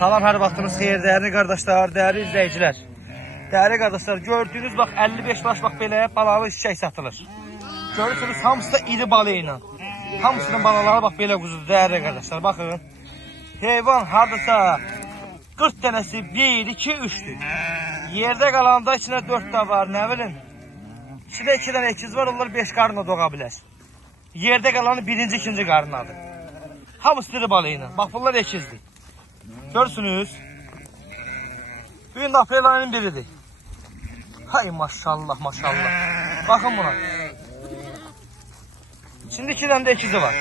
Salam, hər vaxtınız xeyir, dəyərli qardaşlar, dəyərli izləyicilər. Dəyərli qardaşlar, gördüyünüz bax 55 baş bax belə balalı şişək satılır. Görürsünüz, hamısı da iri balı ilə. Hamısının balaları bax belə quzudur, dəyərli qardaşlar. Baxın, heyvan hardasa 40 dənəsi 1, 2, 3'dür. Yerdə qalanda içində 4 də var, nə bilim. İçində 2 dənə əkiz var, onlar 5 qarına doğa bilər. Yerdə qalanı 1-ci, 2-ci qarınadır. Hamısı iri balı ilə. Bax bunlar əkizdir. Görürsünüz. Bugün aprel ayının biridir. Hay maşallah maşallah. Bakın buna. Şimdi 2 tane de ekizi var.